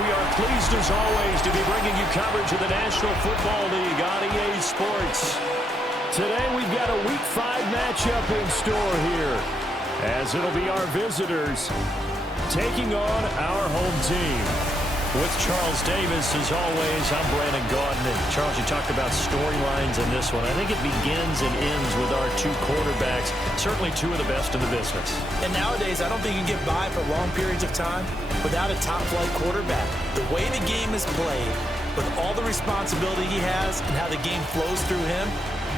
We are pleased as always to be bringing you coverage of the National Football League on EA Sports. Today we've got a Week 5 matchup in store here, as it'll be our visitors taking on our home team. With Charles Davis, as always, I'm Brandon Gaudin. And Charles, you talked about storylines in this one. I think it begins and ends with our two quarterbacks, certainly two of the best in the business. And nowadays, I don't think you can get by for long periods of time without a top-flight quarterback. The way the game is played, with all the responsibility he has and how the game flows through him,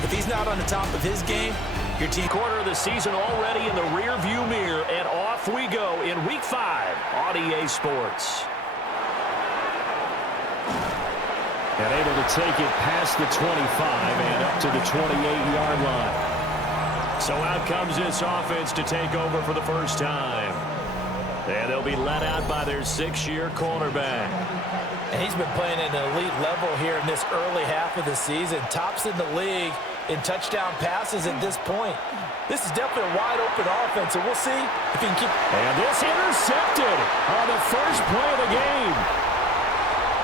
if he's not on the top of his game, your team... Quarter of the season already in the rear-view mirror, and off we go in Week 5 on EA Sports. And able to take it past the 25 and up to the 28-yard line. So out comes this offense to take over for the first time. And they'll be let out by their 6-year cornerback. And he's been playing at an elite level here in this early half of the season. Tops in the league in touchdown passes at this point. This is definitely a wide-open offense, and we'll see if he can keep... And this intercepted on the first play of the game.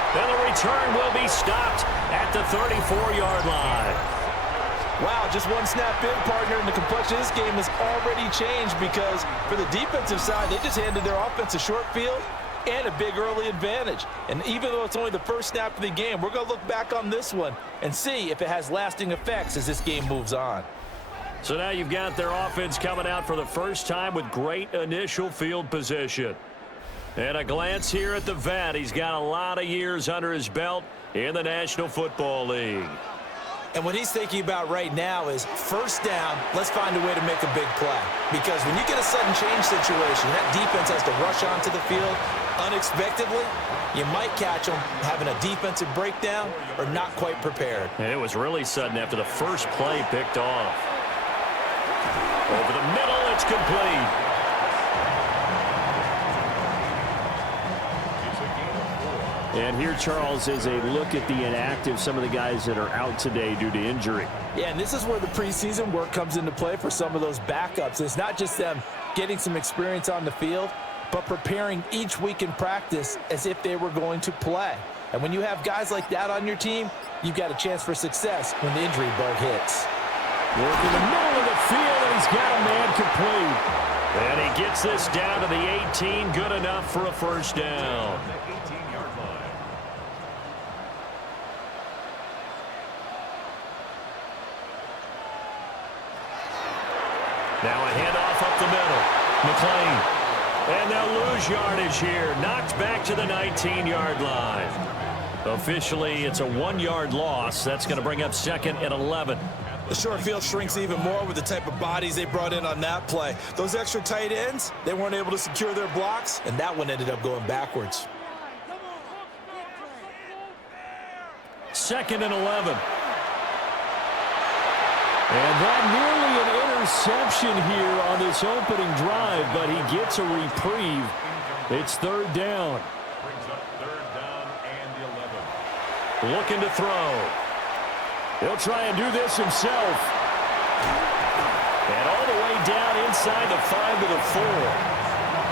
And the return will be stopped at the 34-yard line. Wow, just one snap in, partner, and the complexion of this game has already changed because for the defensive side, they just handed their offense a short field and a big early advantage. And even though it's only the first snap of the game, we're going to look back on this one and see if it has lasting effects as this game moves on. So now you've got their offense coming out for the first time with great initial field position. And a glance here at the vet. He's got a lot of years under his belt in the National Football League. And what he's thinking about right now is first down, let's find a way to make a big play. Because when you get a sudden change situation, that defense has to rush onto the field unexpectedly. You might catch them having a defensive breakdown or not quite prepared. And it was really sudden after the first play picked off. Over the middle, it's complete. And here, Charles, is a look at the inactive, some of the guys that are out today due to injury. Yeah, and this is where the preseason work comes into play for some of those backups. It's not just them getting some experience on the field, but preparing each week in practice as if they were going to play. And when you have guys like that on your team, you've got a chance for success when the injury bug hits. Work in the middle of the field, and he's got a man complete. And he gets this down to the 18, good enough for a first down. Now a handoff up the middle. McLean. And they'll lose yardage here. Knocked back to the 19-yard line. Officially, it's a 1-yard loss. That's going to bring up second and 11. The short field shrinks even more with the type of bodies they brought in on that play. Those extra tight ends, they weren't able to secure their blocks, and that one ended up going backwards. Second and 11. And that nearly an interception here on this opening drive, but he gets a reprieve. It's third down. Brings up third down and the 11. Looking to throw. He'll try and do this himself. And all the way down inside the 5 to the 4.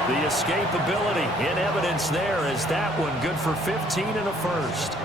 The escapability in evidence there as that one good for 15 and a first.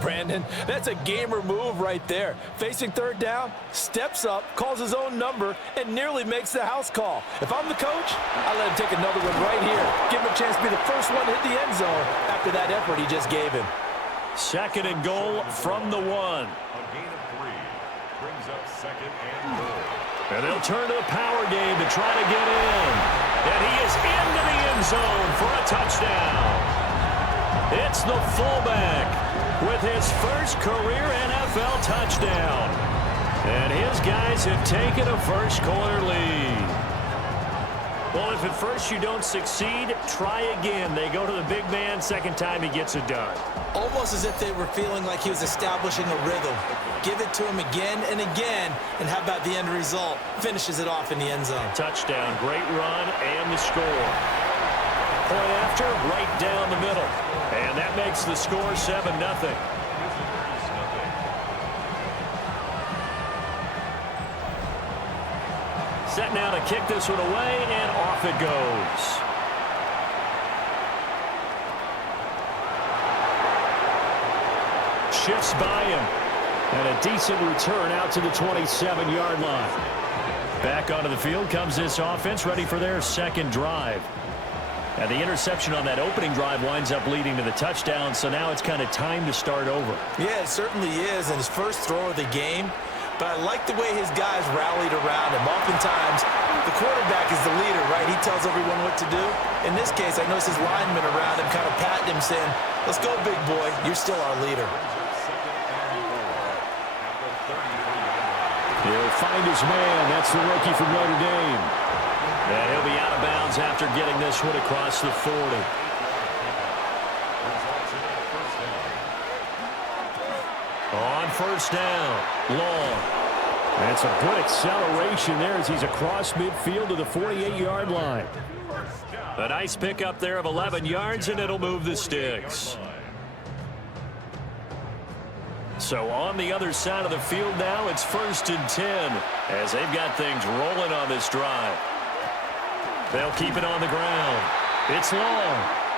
Brandon, that's a gamer move right there. Facing third down, steps up, calls his own number, and nearly makes the house call. If I'm the coach, I let him take another one right here. Give him a chance to be the first one to hit the end zone after that effort he just gave him. Second and goal from the 1. A gain of 3. Brings up second and goal. And they'll turn to the power game to try to get in. And he is into the end zone for a touchdown. It's the fullback with his first career NFL touchdown. And his guys have taken a first-quarter lead. Well, if at first you don't succeed, try again. They go to the big man. Second time he gets it done. Almost as if they were feeling like he was establishing a rhythm. Give it to him again and again, and how about the end result? Finishes it off in the end zone. Touchdown, great run, and the score. Point after, right down the middle. And that makes the score 7-0. Set now to kick this one away, and off it goes. Shifts by him. And a decent return out to the 27-yard line. Back onto the field comes this offense, ready for their second drive. And the interception on that opening drive winds up leading to the touchdown, so now it's kind of time to start over. Yeah, it certainly is, and his first throw of the game. But I like the way his guys rallied around him. Oftentimes, the quarterback is the leader, right? He tells everyone what to do. In this case, I noticed his linemen around him kind of patting him, saying, "Let's go, big boy. You're still our leader." He'll find his man. That's the rookie from Notre Dame. And he'll be out of bounds after getting this one across the 40. On first down, Long. That's a good acceleration there as he's across midfield to the 48-yard line. A nice pickup there of 11 yards, and it'll move the sticks. So on the other side of the field now, it's 1st and 10 as they've got things rolling on this drive. They'll keep it on the ground. It's Long.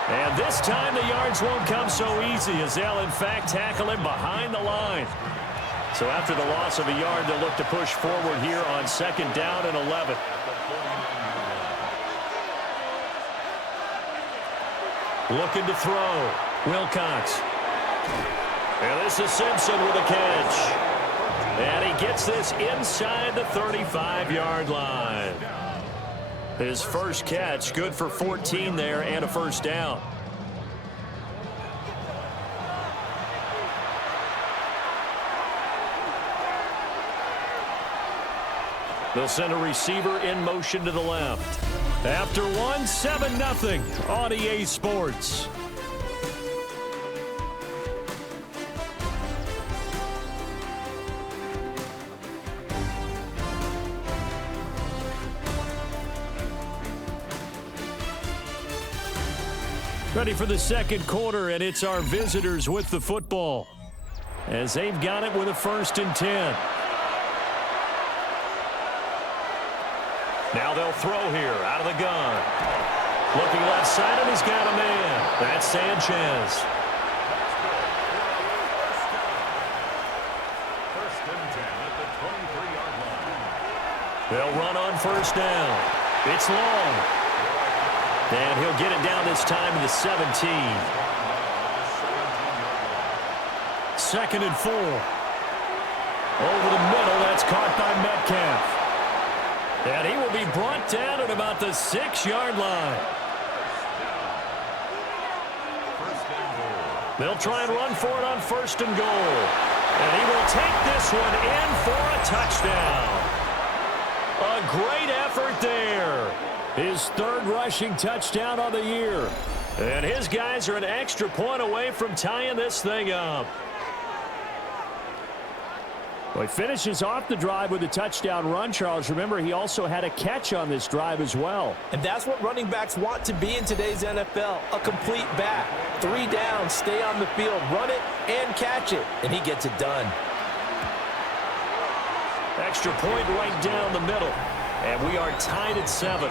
And this time the yards won't come so easy as they'll, in fact, tackle him behind the line. So after the loss of a yard, they'll look to push forward here on 2nd down and 11. Looking to throw. Wilcox. And this is Simpson with a catch. And he gets this inside the 35-yard line. His first catch, good for 14 there and a first down. They'll send a receiver in motion to the left. After one, 7-0 on EA Sports. Ready for the second quarter, and it's our visitors with the football as they've got it with a 1st and 10. Now they'll throw here out of the gun. Looking left side, and he's got a man. That's Sanchez. 1st and 10 at the 23-yard line. They'll run on first down. It's Long. And he'll get it down this time to the 17. 2nd and 4. Over the middle, that's caught by Metcalf. And he will be brought down at about the 6-yard line. They'll try and run for it on 1st and goal. And he will take this one in for a touchdown. A great effort there. His 3rd rushing touchdown on the year. And his guys are an extra point away from tying this thing up. Well, he finishes off the drive with a touchdown run, Charles. Remember, he also had a catch on this drive as well. And that's what running backs want to be in today's NFL, a complete back. 3 down, stay on the field, run it, and catch it. And he gets it done. Extra point right down the middle. And we are tied at 7.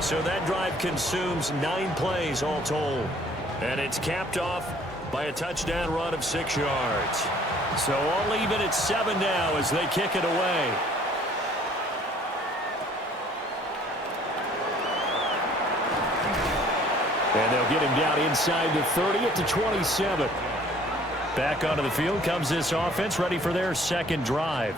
So that drive consumes 9 plays all told. And it's capped off by a touchdown run of 6 yards. So all even at 7 now as they kick it away. And they'll get him down inside the 30 at the 27. Back onto the field comes this offense, ready for their second drive.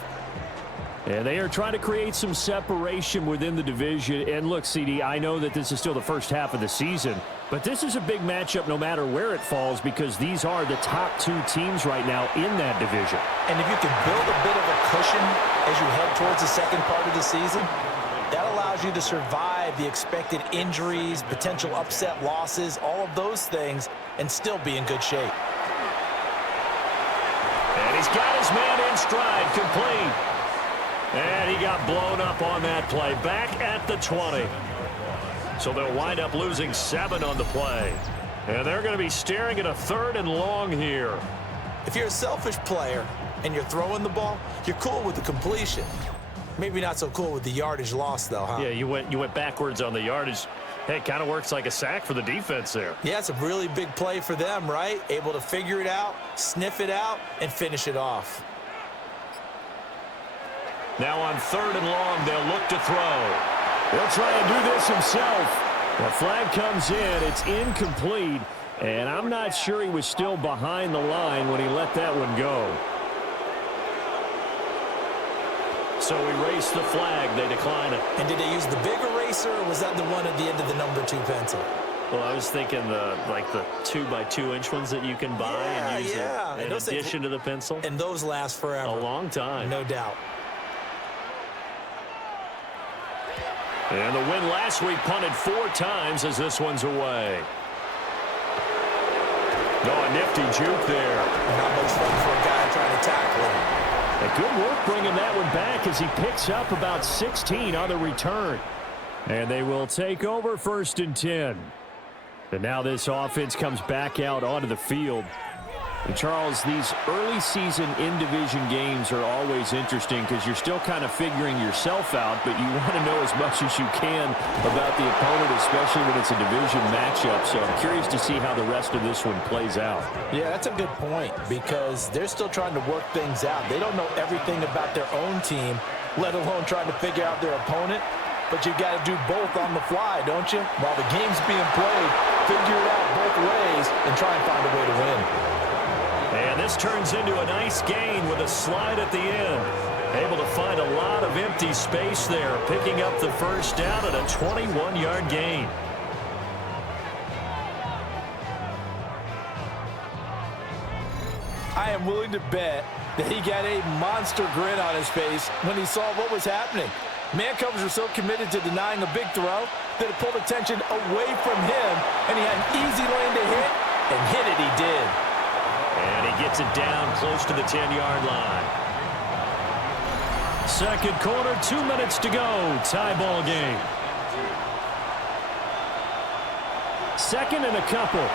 And they are trying to create some separation within the division. And look, CD, I know that this is still the first half of the season, but this is a big matchup no matter where it falls because these are the top 2 teams right now in that division. And if you can build a bit of a cushion as you head towards the second part of the season, that allows you to survive the expected injuries, potential upset losses, all of those things, and still be in good shape. And he's got his man in stride, complete. And he got blown up on that play. Back at the 20. So they'll wind up losing 7 on the play. And they're going to be staring at a 3rd and long here. If you're a selfish player and you're throwing the ball, you're cool with the completion. Maybe not so cool with the yardage loss, though, huh? Yeah, you went backwards on the yardage. Hey, it kind of works like a sack for the defense there. Yeah, it's a really big play for them, right? Able to figure it out, sniff it out, and finish it off. Now on 3rd and long, they'll look to throw. He'll try and do this himself. The flag comes in. It's incomplete, and I'm not sure he was still behind the line when he let that one go. So erase the flag. They decline it. And did they use the big eraser, or was that the one at the end of the number 2 pencil? Well, I was thinking the 2x2-inch ones that you can buy and use in addition to the pencil. And those last forever. A long time. No doubt. And the win last week punted 4 times as this one's away. Oh, a nifty juke there. Not much fun for a guy trying to tackle him. A good work bringing that one back as he picks up about 16 on the return. And they will take over 1st and 10. And now this offense comes back out onto the field. And Charles, these early season in-division games are always interesting because you're still kind of figuring yourself out, but you want to know as much as you can about the opponent, especially when it's a division matchup. So I'm curious to see how the rest of this one plays out. Yeah, that's a good point because they're still trying to work things out. They don't know everything about their own team, let alone trying to figure out their opponent. But you've got to do both on the fly, don't you? While the game's being played, figure it out both ways and try and find a way to win. And this turns into a nice gain with a slide at the end. Able to find a lot of empty space there, picking up the first down and a 21-yard gain. I am willing to bet that he got a monster grin on his face when he saw what was happening. Man covers were so committed to denying a big throw that it pulled attention away from him, and he had an easy lane to hit, and hit it he did. And he gets it down close to the 10-yard line. Second quarter, 2 minutes to go. Tie ball game. Second and a couple.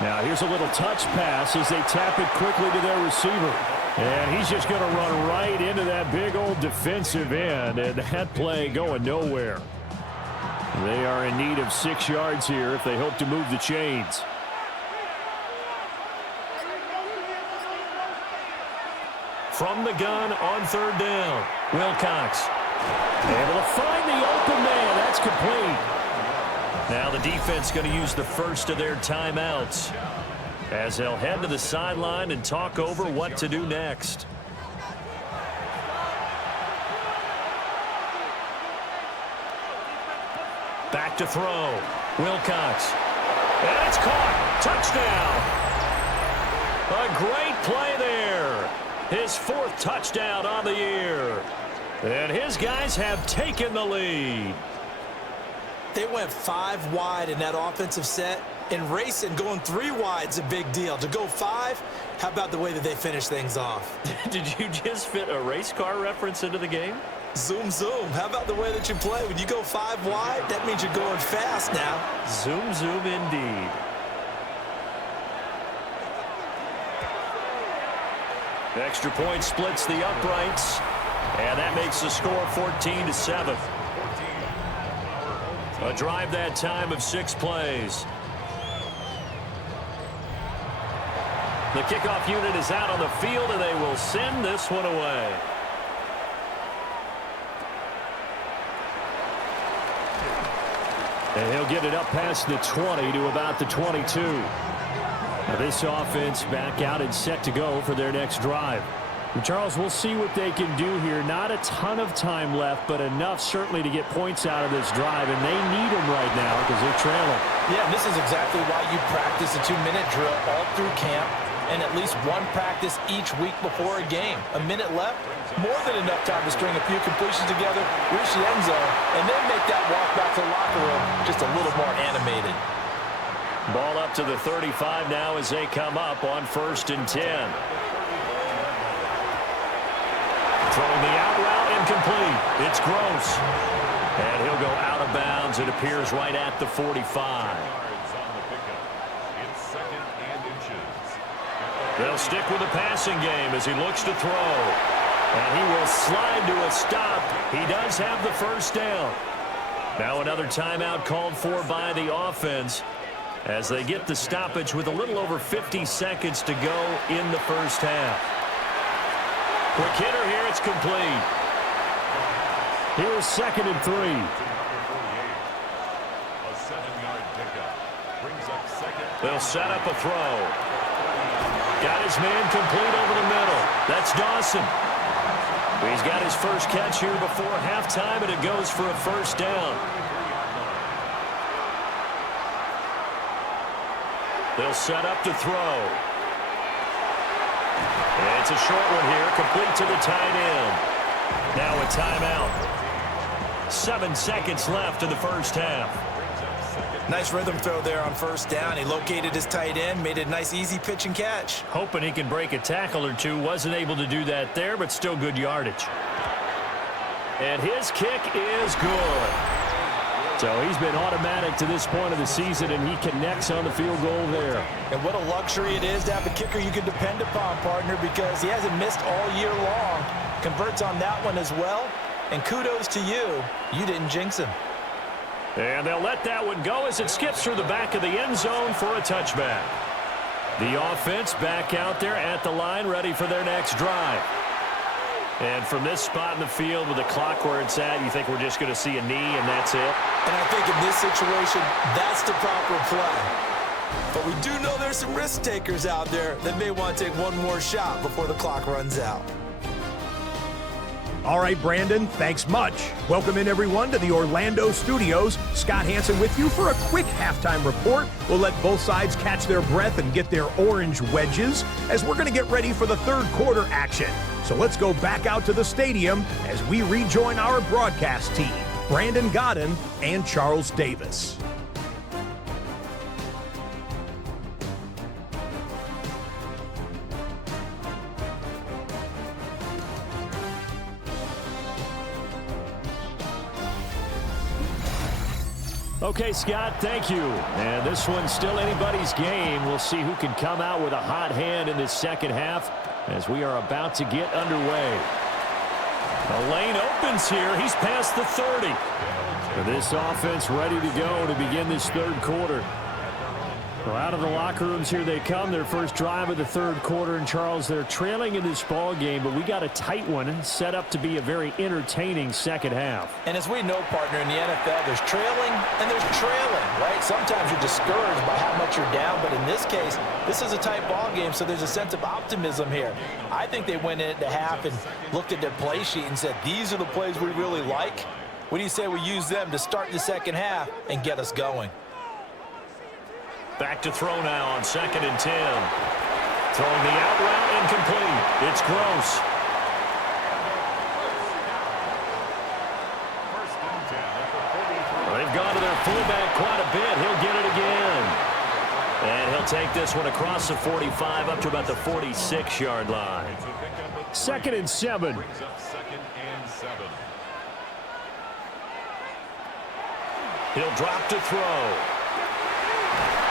Now here's a little touch pass as they tap it quickly to their receiver. And he's just going to run right into that big old defensive end, and that play going nowhere. They are in need of 6 yards here if they hope to move the chains. From the gun on 3rd down, Wilcox able to find the open man. That's complete. Now the defense going to use the first of their timeouts as they'll head to the sideline and talk over what to do next. Back to throw. Wilcox. And it's caught. Touchdown. A great play there. His 4th touchdown on the year. And his guys have taken the lead. They went 5 wide in that offensive set, and racing going 3 wide's a big deal. To go 5, how about the way that they finish things off? Did you just fit a race car reference into the game? Zoom, zoom. How about the way that you play? When you go 5 wide, that means you're going fast now. Zoom, zoom indeed. Extra point splits the uprights, and that makes the score 14-7. A drive that time of 6 plays. The kickoff unit is out on the field, and they will send this one away. And he'll get it up past the 20 to about the 22. Now this offense back out and set to go for their next drive. And Charles, we'll see what they can do here. Not a ton of time left, but enough certainly to get points out of this drive, and they need them right now because they're trailing. Yeah, and this is exactly why you practice a 2-minute drill all through camp and at least one practice each week before a game. A minute left, more than enough time to string a few completions together, reach the end zone, and then make that walk back to the locker room just a little more animated. Ball up to the 35 now as they come up on 1st and 10. Throwing the out route incomplete. It's Gross. And he'll go out of bounds. It appears right at the 45. They'll stick with the passing game as he looks to throw. And he will slide to a stop. He does have the first down. Now another timeout called for by the offense as they get the stoppage with a little over 50 seconds to go in the first half. Quick hitter here. It's complete. Here's 2nd and 3. A 7-yard pickup. Brings up second. They'll set up a throw. Got his man complete over the middle. That's Dawson. He's got his first catch here before halftime, and it goes for a first down. They'll set up to throw. And it's a short one here, complete to the tight end. Now a timeout. 7 seconds left in the first half. Nice rhythm throw there on first down. He located his tight end, made it a nice easy pitch and catch. Hoping he can break a tackle or two. Wasn't able to do that there, but still good yardage. And his kick is good. So he's been automatic to this point of the season, and he connects on the field goal there. And what a luxury it is to have a kicker you can depend upon, partner, because he hasn't missed all year long. Converts on that one as well. And kudos to you. You didn't jinx him. And they'll let that one go as it skips through the back of the end zone for a touchback. The offense back out there at the line, ready for their next drive. And from this spot in the field with the clock where it's at, you think we're just going to see a knee and that's it? And I think in this situation, that's the proper play. But we do know there's some risk takers out there that may want to take one more shot before the clock runs out. All right, Brandon, thanks much. Welcome in, everyone, to the Orlando studios. Scott Hansen with you for a quick halftime report. We'll let both sides catch their breath and get their orange wedges as we're going to get ready for the third quarter action. So let's go back out to the stadium as we rejoin our broadcast team, Brandon Godden and Charles Davis. Okay, Scott, thank you. And this one's still anybody's game. We'll see who can come out with a hot hand in this second half as we are about to get underway. The lane opens here. He's past the 30. This offense ready to go to begin this third quarter. Well, out of the locker rooms here they come. Their first drive of the third quarter. And, Charles, they're trailing in this ball game, but we got a tight one set up to be a very entertaining second half. And as we know, partner, in the NFL, there's trailing and there's trailing, right? Sometimes you're discouraged by how much you're down, but in this case, this is a tight ball game, so there's a sense of optimism here. I think they went into half and looked at their play sheet and said, these are the plays we really like. What do you say we use them to start the second half and get us going? Back to throw now on 2nd and 10. Throwing the out route incomplete. It's Gross. Well, they've gone to their fullback quite a bit. He'll get it again. And he'll take this one across the 45 up to about the 46-yard line. 2nd and 7. He'll drop to throw.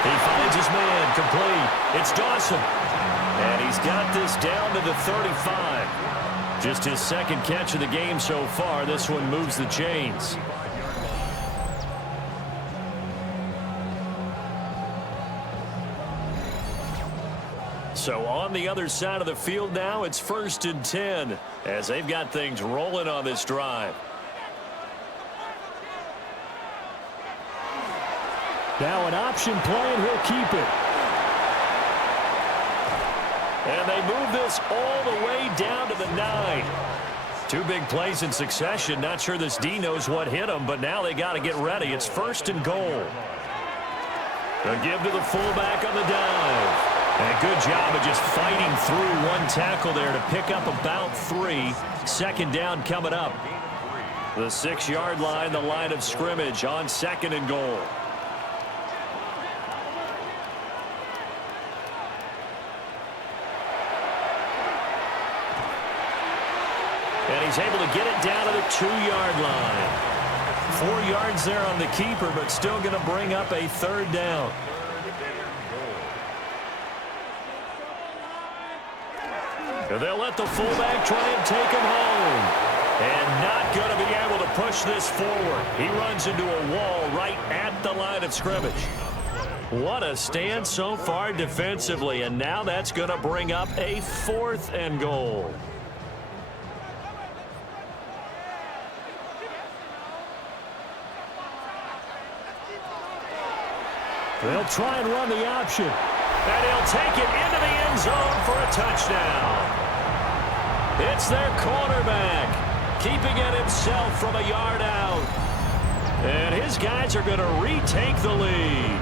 He finds his man complete. It's Dawson. And he's got this down to the 35. Just his second catch of the game so far. This one moves the chains. So on the other side of the field now, it's 1st and 10 as they've got things rolling on this drive. Now an option play, and he'll keep it. And they move this all the way down to the 9. Two big plays in succession. Not sure this D knows what hit him, but now they got to get ready. It's 1st and goal. A give to the fullback on the dive. And a good job of just fighting through one tackle there to pick up about 3. Second down coming up. The 6-yard line, the line of scrimmage on 2nd and goal. And he's able to get it down to the 2-yard line. 4 yards there on the keeper, but still going to bring up a 3rd down. They'll let the fullback try and take him home. And not going to be able to push this forward. He runs into a wall right at the line of scrimmage. What a stand so far defensively, and now that's going to bring up a 4th and goal. They'll try and run the option, and he'll take it into the end zone for a touchdown. It's their quarterback, keeping it himself from a yard out. And his guys are going to retake the lead.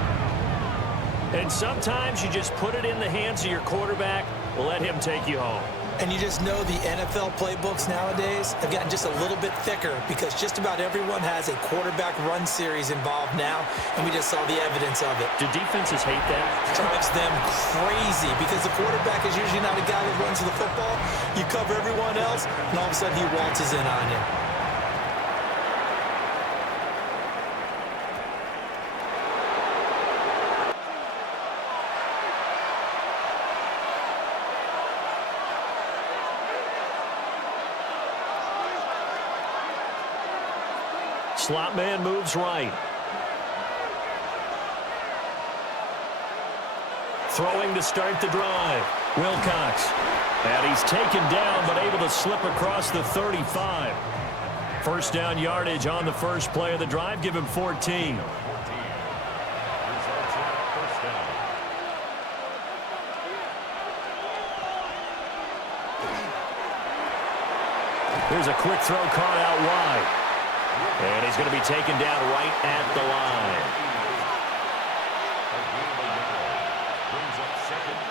And sometimes you just put it in the hands of your quarterback, let him take you home. And you just know the NFL playbooks nowadays have gotten just a little bit thicker because just about everyone has a quarterback run series involved now, and we just saw the evidence of it. Do defenses hate that? It drives them crazy because the quarterback is usually not a guy that runs the football. You cover everyone else, and all of a sudden he waltzes in on you. Slot man moves right. Throwing to start the drive. Wilcox. And he's taken down but able to slip across the 35. First down yardage on the first play of the drive. Give him 14. Here's a quick throw caught out wide. And he's going to be taken down right at the line.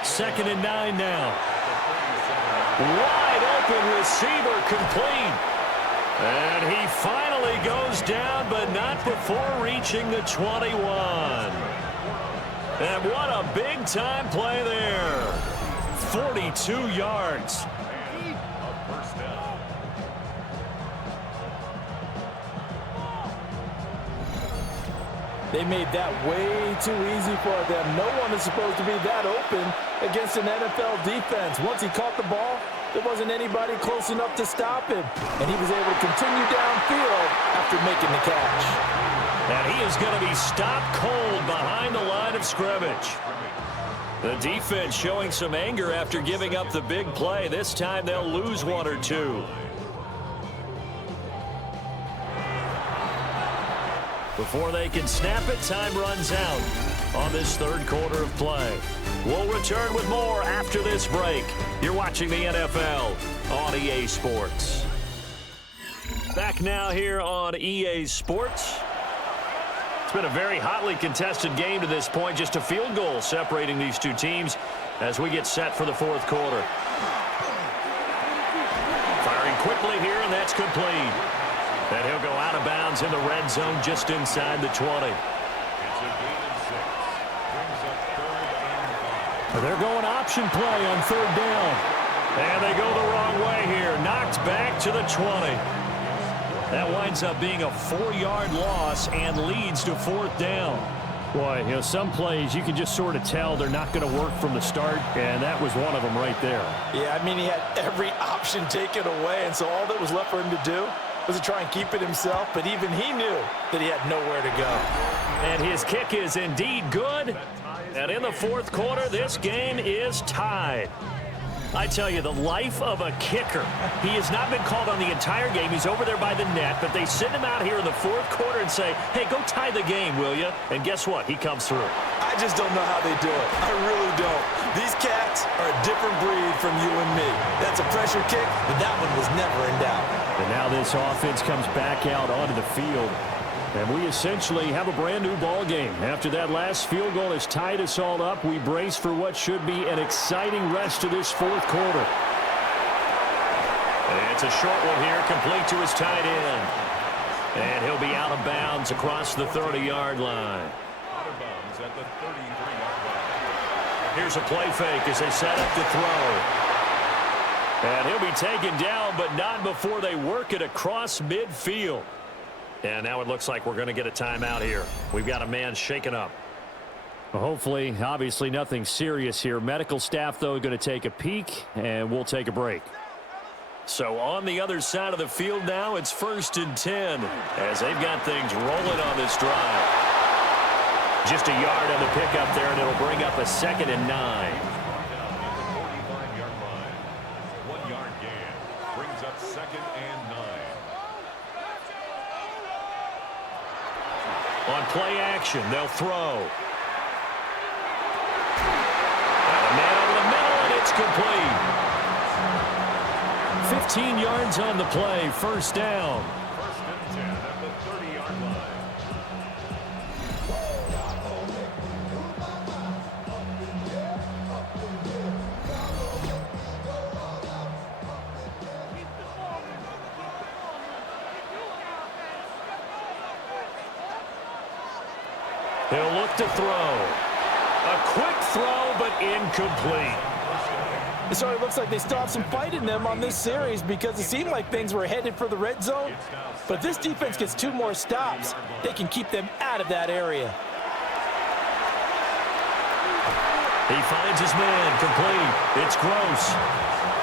2nd and 9 now. Wide open receiver complete. And he finally goes down, but not before reaching the 21. And what a big-time play there. 42 yards. They made that way too easy for them. No one is supposed to be that open against an NFL defense. Once he caught the ball, there wasn't anybody close enough to stop him. And he was able to continue downfield after making the catch. And he is going to be stopped cold behind the line of scrimmage. The defense showing some anger after giving up the big play. This time they'll lose 1 or 2. Before they can snap it, time runs out on this 3rd quarter of play. We'll return with more after this break. You're watching the NFL on EA Sports. Back now here on EA Sports. It's been a very hotly contested game to this point. Just a field goal separating these two teams as we get set for the 4th quarter. Firing quickly here, and that's complete. And he'll go out of bounds in the red zone just inside the 20. They're going option play on 3rd down. And they go the wrong way here. Knocked back to the 20. That winds up being a 4-yard loss and leads to 4th down. Boy, you know, some plays you can just sort of tell they're not going to work from the start, and that was one of them right there. Yeah, I mean, he had every option taken away, and so all that was left for him to do was to try and keep it himself, but even he knew that he had nowhere to go. And his kick is indeed good. And in the 4th quarter, this game is tied. I tell you, the life of a kicker. He has not been called on the entire game. He's over there by the net, but they send him out here in the 4th quarter and say, hey, go tie the game, will you? And guess what? He comes through. I just don't know how they do it. I really don't. These cats are a different breed from you and me. That's a pressure kick, but that one was never in doubt. And now this offense comes back out onto the field. And we essentially have a brand new ball game. After that last field goal has tied us all up, we brace for what should be an exciting rest of this 4th quarter. And it's a short one here, complete to his tight end. And he'll be out of bounds across the 30-yard line. Out of bounds at the 33-yard line. Here's a play fake as they set up to throw. And he'll be taken down, but not before they work it across midfield. And now it looks like we're going to get a timeout here. We've got a man shaken up. Well, hopefully, obviously nothing serious here. Medical staff, though, going to take a peek, and we'll take a break. So on the other side of the field now, it's 1st and 10 as they've got things rolling on this drive. Just a yard on the pickup there, and it'll bring up a 2nd and 9. 45-yard line. 1-yard gain. Brings up 2nd and 9. On play action, they'll throw. And a man over the middle, and it's complete. 15 yards on the play, 1st down. 1st and 10 at the 30-yard line. He'll look to throw. A quick throw, but incomplete. So it looks like they still have some fight in them on this series because it seemed like things were headed for the red zone. But if this defense gets 2 more stops, they can keep them out of that area. He finds his man, complete. It's Gross.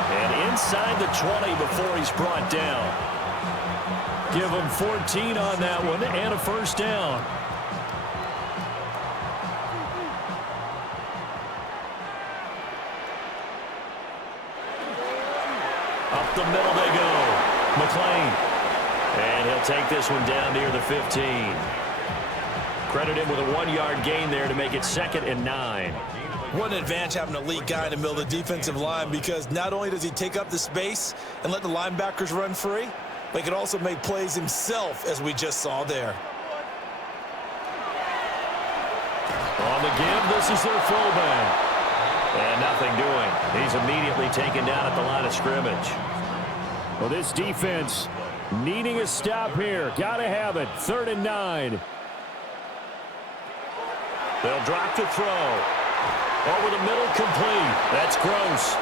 And inside the 20 before he's brought down. Give him 14 on that one and a 1st down. Up the middle they go. McLean. And he'll take this one down near the 15. Credit him with a 1-yard gain there to make it 2nd and 9. What an advantage having an elite guy in the middle of the defensive line because not only does he take up the space and let the linebackers run free, but he can also make plays himself, as we just saw there. On the give, this is their fullback. And nothing doing. He's immediately taken down at the line of scrimmage. Well, this defense needing a stop here. Got to have it. 3rd and 9. They'll drop to throw. Over the middle, complete. That's Gross.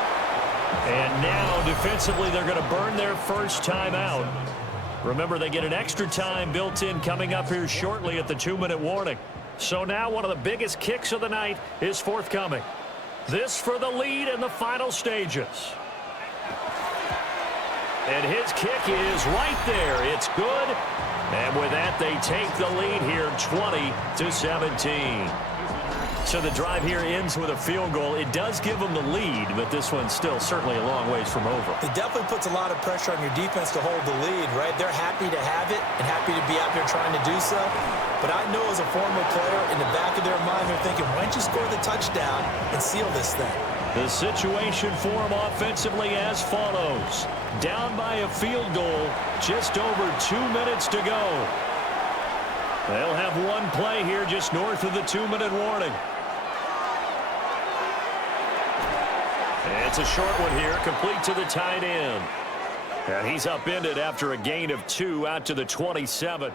And now, defensively, they're going to burn their first timeout. Remember, they get an extra time built in coming up here shortly at the 2-minute warning. So now one of the biggest kicks of the night is forthcoming. This for the lead in the final stages. And his kick is right there. It's good. And with that, they take the lead here 20-17. So the drive here ends with a field goal. It does give them the lead, but this one's still certainly a long ways from over. It definitely puts a lot of pressure on your defense to hold the lead, right? They're happy to have it and happy to be out there trying to do so. But I know as a former player, in the back of their mind, they're thinking, why don't you score the touchdown and seal this thing? The situation for them offensively as follows. Down by a field goal, just over 2 minutes to go. They'll have one play here just north of the 2-minute warning. It's a short one here, complete to the tight end. And he's upended after a gain of 2 out to the 27.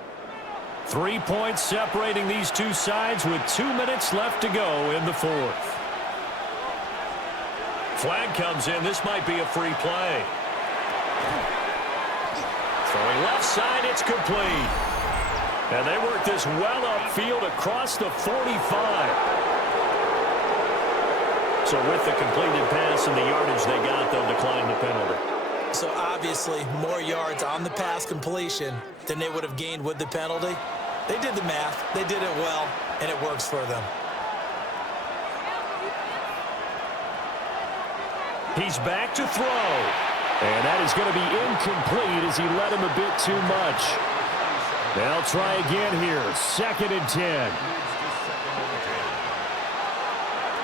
3 points separating these two sides with 2 minutes left to go in the 4th. Flag comes in. This might be a free play. Throwing left side, it's complete. And they work this well upfield across the 45. So with the completed pass and the yardage they got, they'll decline the penalty. So obviously more yards on the pass completion than they would have gained with the penalty. They did the math. They did it well, and it works for them. He's back to throw. And that is going to be incomplete as he led him a bit too much. They'll try again here. 2nd and 10.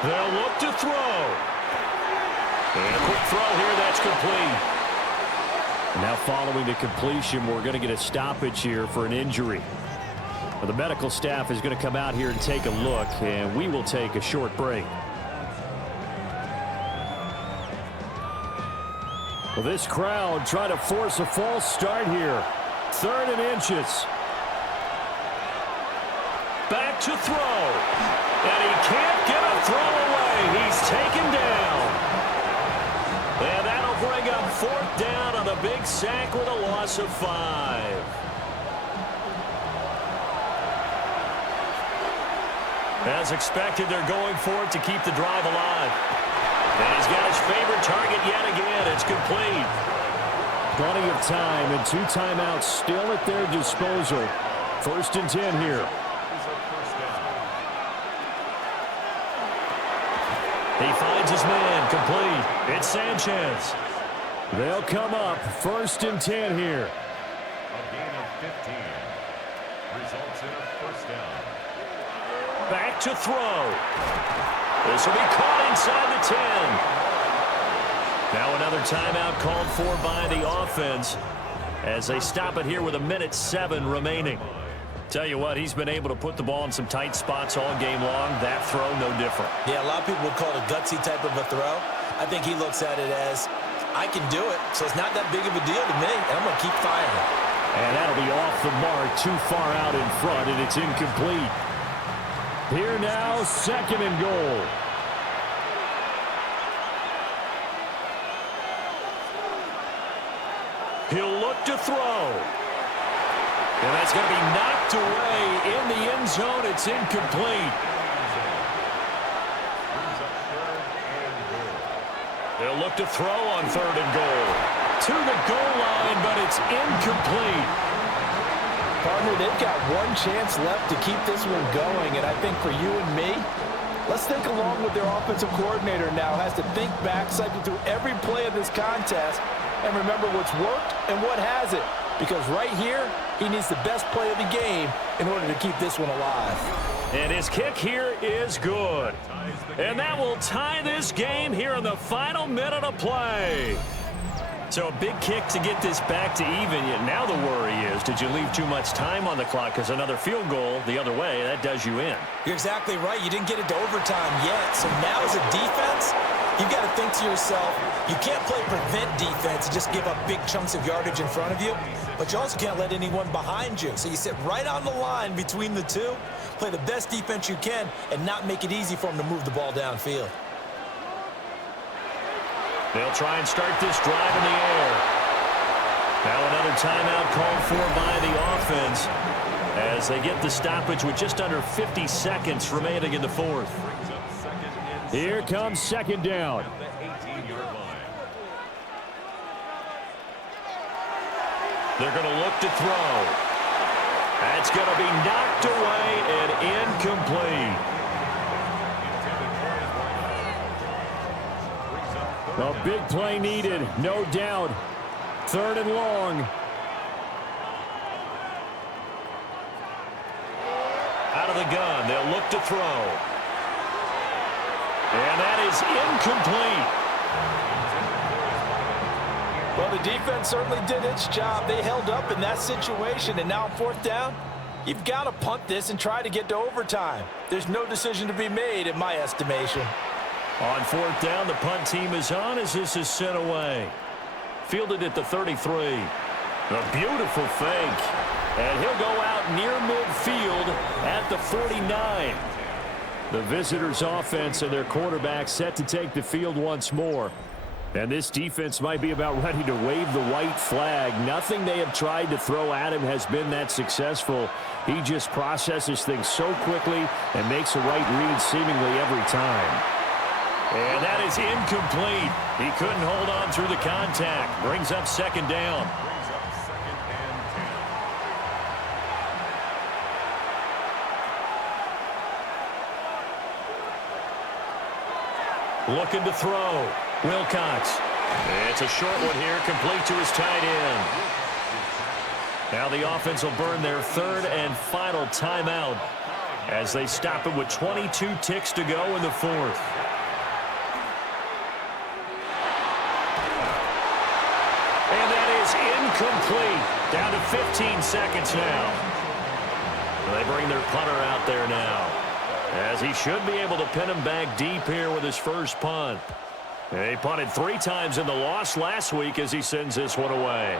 They'll look to throw. And a quick throw here. That's complete. Now following the completion, we're going to get a stoppage here for an injury. Well, the medical staff is going to come out here and take a look, and we will take a short break. Well, this crowd trying to force a false start here. 3rd and inches. Back to throw. And he can't get a throw away. He's taken down. And that'll bring up 4th down on the big sack with a loss of 5. As expected, they're going for it to keep the drive alive. And he's got his favorite target yet again. It's complete. Plenty of time and 2 timeouts still at their disposal. 1st and 10 here. He finds his man, complete. It's Sanchez. They'll come up 1st and 10 here. A gain of 15 results in a first down. Back to throw. This will be caught inside the 10. Now another timeout called for by the offense as they stop it here with 1:07 remaining. Tell you what, he's been able to put the ball in some tight spots all game long. That throw, no different. Yeah, a lot of people would call it a gutsy type of a throw. I think he looks at it as, I can do it, so it's not that big of a deal to me, and I'm going to keep firing. And that'll be off the mark, too far out in front, and it's incomplete. Here now, 2nd and goal. He'll look to throw. And that's going to be knocked away in the end zone. It's incomplete. They'll look to throw on 3rd and goal. To the goal line, but it's incomplete. Partner, they've got one chance left to keep this one going, and I think for you and me, let's think along with their offensive coordinator now. Has to think back, cycle through every play of this contest, and remember what's worked and what hasn't. Because right here, he needs the best play of the game in order to keep this one alive. And his kick here is good. And that will tie this game here in the final minute of play. So a big kick to get this back to even. Yet now the worry is, did you leave too much time on the clock? Because another field goal the other way, that does you in. You're exactly right. You didn't get it to overtime yet. So now as a defense, you've got to think to yourself, you can't play prevent defense and just give up big chunks of yardage in front of you. But you also can't let anyone behind you. So you sit right on the line between the two, play the best defense you can, and not make it easy for them to move the ball downfield. They'll try and start this drive in the air. Now another timeout called for by the offense as they get the stoppage with just under 50 seconds remaining in the 4th. Here comes 2nd down. They're going to look to throw. That's going to be knocked away and incomplete. A big play needed, no doubt. 3rd and long. Out of the gun, they'll look to throw. And that is incomplete. Well, the defense certainly did its job. They held up in that situation, and now on 4th down, you've got to punt this and try to get to overtime. There's no decision to be made in my estimation. On 4th down, the punt team is on as this is sent away. Fielded at the 33. A beautiful fake. And he'll go out near midfield at the 49. The visitors' offense and their quarterback set to take the field once more. And this defense might be about ready to wave the white flag. Nothing they have tried to throw at him has been that successful. He just processes things so quickly and makes a right read seemingly every time. And that is incomplete. He couldn't hold on through the contact. Brings up 2nd down. Looking to throw. Wilcox. It's a short one here, complete to his tight end. Now the offense will burn their 3rd and final timeout as they stop it with 22 ticks to go in the 4th. And that is incomplete. Down to 15 seconds now. They bring their punter out there now, as he should be able to pin him back deep here with his first punt. He punted 3 times in the loss last week as he sends this one away.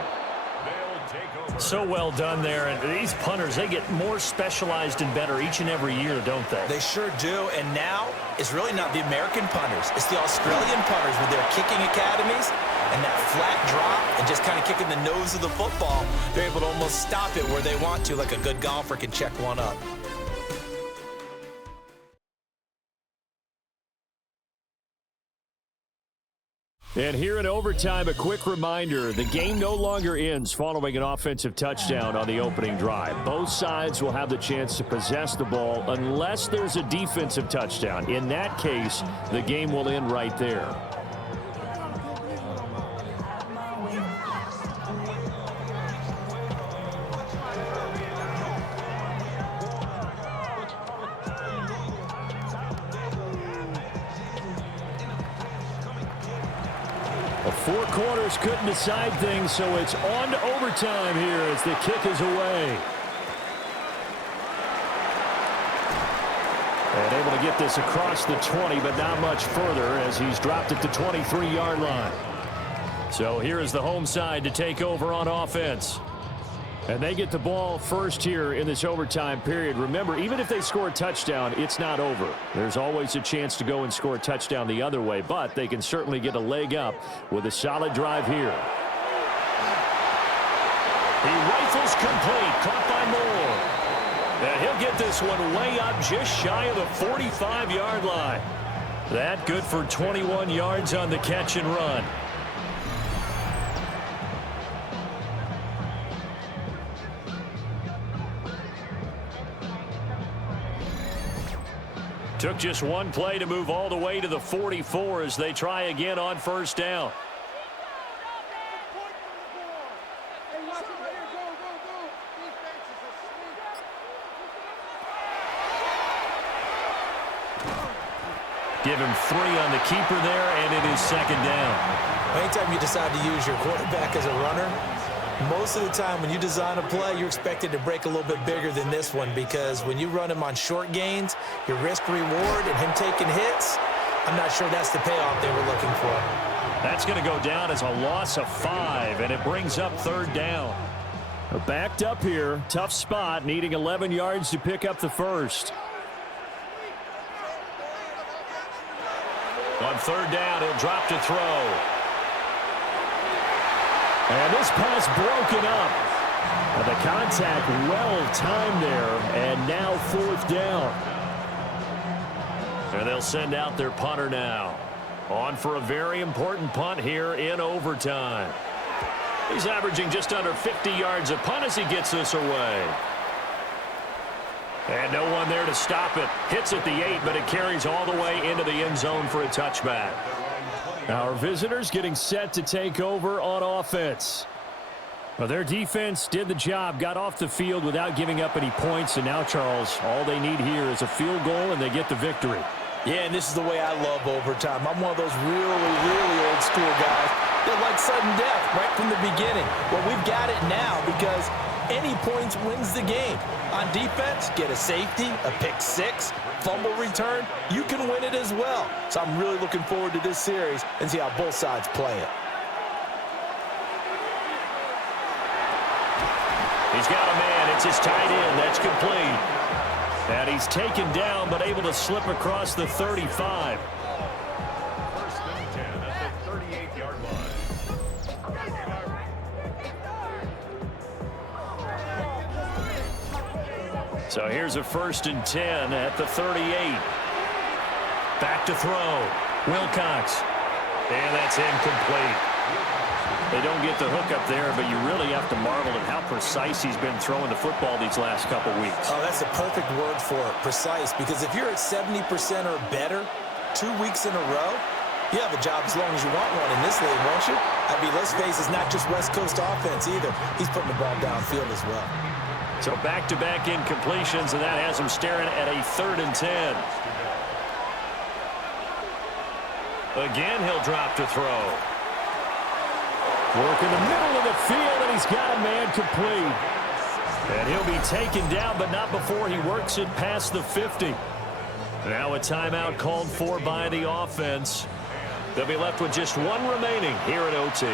So well done there. And these punters, they get more specialized and better each and every year, don't they? They sure do. And now it's really not the American punters. It's the Australian punters with their kicking academies and that flat drop and just kind of kicking the nose of the football. They're able to almost stop it where they want to, like a good golfer can check one up. And here in overtime, a quick reminder, the game no longer ends following an offensive touchdown on the opening drive. Both sides will have the chance to possess the ball unless there's a defensive touchdown. In that case, the game will end right there. Four quarters couldn't decide things, so it's on to overtime here as the kick is away. And able to get this across the 20, but not much further as he's dropped it to 23-yard line. So here is the home side to take over on offense. And they get the ball first here in this overtime period. Remember, even if they score a touchdown, it's not over. There's always a chance to go and score a touchdown the other way, but they can certainly get a leg up with a solid drive here. He rifles complete, caught by Moore. And he'll get this one way up just shy of the 45-yard line. That good for 21 yards on the catch and run. Took just one play to move all the way to the 44 as they try again on first down. Give him 3 on the keeper there, and it is second down. Anytime you decide to use your quarterback as a runner, most of the time when you design a play, you're expected to break a little bit bigger than this one, because when you run him on short gains, your risk-reward and him taking hits, I'm not sure that's the payoff they were looking for. That's going to go down as a loss of 5, and it brings up third down. Backed up here, tough spot, needing 11 yards to pick up the first. On third down, he'll drop to throw. And this pass broken up. And the contact well-timed there, and now fourth down. And they'll send out their punter now. On for a very important punt here in overtime. He's averaging just under 50 yards a punt as he gets this away. And no one there to stop it. Hits at the 8, but it carries all the way into the end zone for a touchback. Our visitors getting set to take over on offense. Well, their defense did the job, got off the field without giving up any points, and now, Charles, all they need here is a field goal, and they get the victory. Yeah, and this is the way I love overtime. I'm one of those really old school guys that like sudden death right from the beginning. Well, we've got it now because any points wins the game. On defense, get a safety, a pick 6, fumble return, you can win it as well. So I'm really looking forward to this series and see how both sides play it. He's got a man. It's his tight end. That's complete. And he's taken down but able to slip across the 35. First and 10 at the 38-yard line. So here's a 1st and 10 at the 38. Back to throw. Wilcox. And that's incomplete. They don't get the hook up there, but you really have to marvel at how precise he's been throwing the football these last couple weeks. Oh, that's the perfect word for it, precise, because if you're at 70% or better 2 weeks in a row, you have a job as long as you want one in this league, won't you? I mean, let's face it, it's not just West Coast offense either. He's putting the ball downfield as well. So back-to-back incompletions, and that has him staring at a 3rd and 10. Again, he'll drop to throw. Work in the middle of the field, and he's got a man complete. And he'll be taken down, but not before he works it past the 50. Now a timeout called for by the offense. They'll be left with just one remaining here at OT.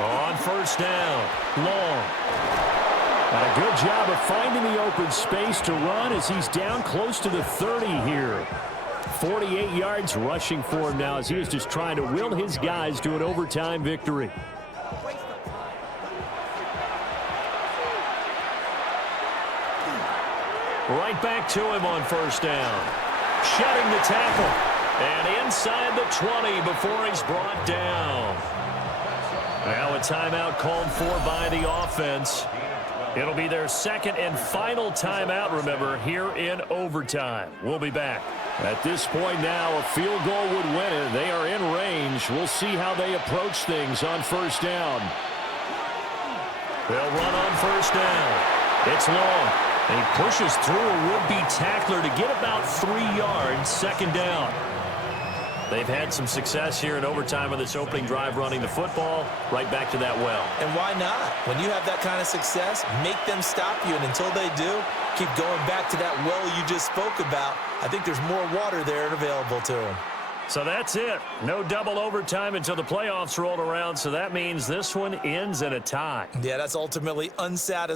On first down, Long. And a good job of finding the open space to run as he's down close to the 30 here. 48 yards rushing for him now as he is just trying to will his guys to an overtime victory. Right back to him on first down. Shedding the tackle. And inside the 20 before he's brought down. Now a timeout called for by the offense. It'll be their second and final timeout, remember, here in overtime. We'll be back. At this point now, a field goal would win it. They are in range. We'll see how they approach things on first down. They'll run on first down. It's long. He pushes through a would-be tackler to get about 3 yards, second down. They've had some success here in overtime of this opening drive running the football. Right back to that well. And why not? When you have that kind of success, make them stop you. And until they do, keep going back to that well you just spoke about. I think there's more water there available to them. So that's it. No double overtime until the playoffs roll around. So that means this one ends in a tie. Yeah, that's ultimately unsatisfying.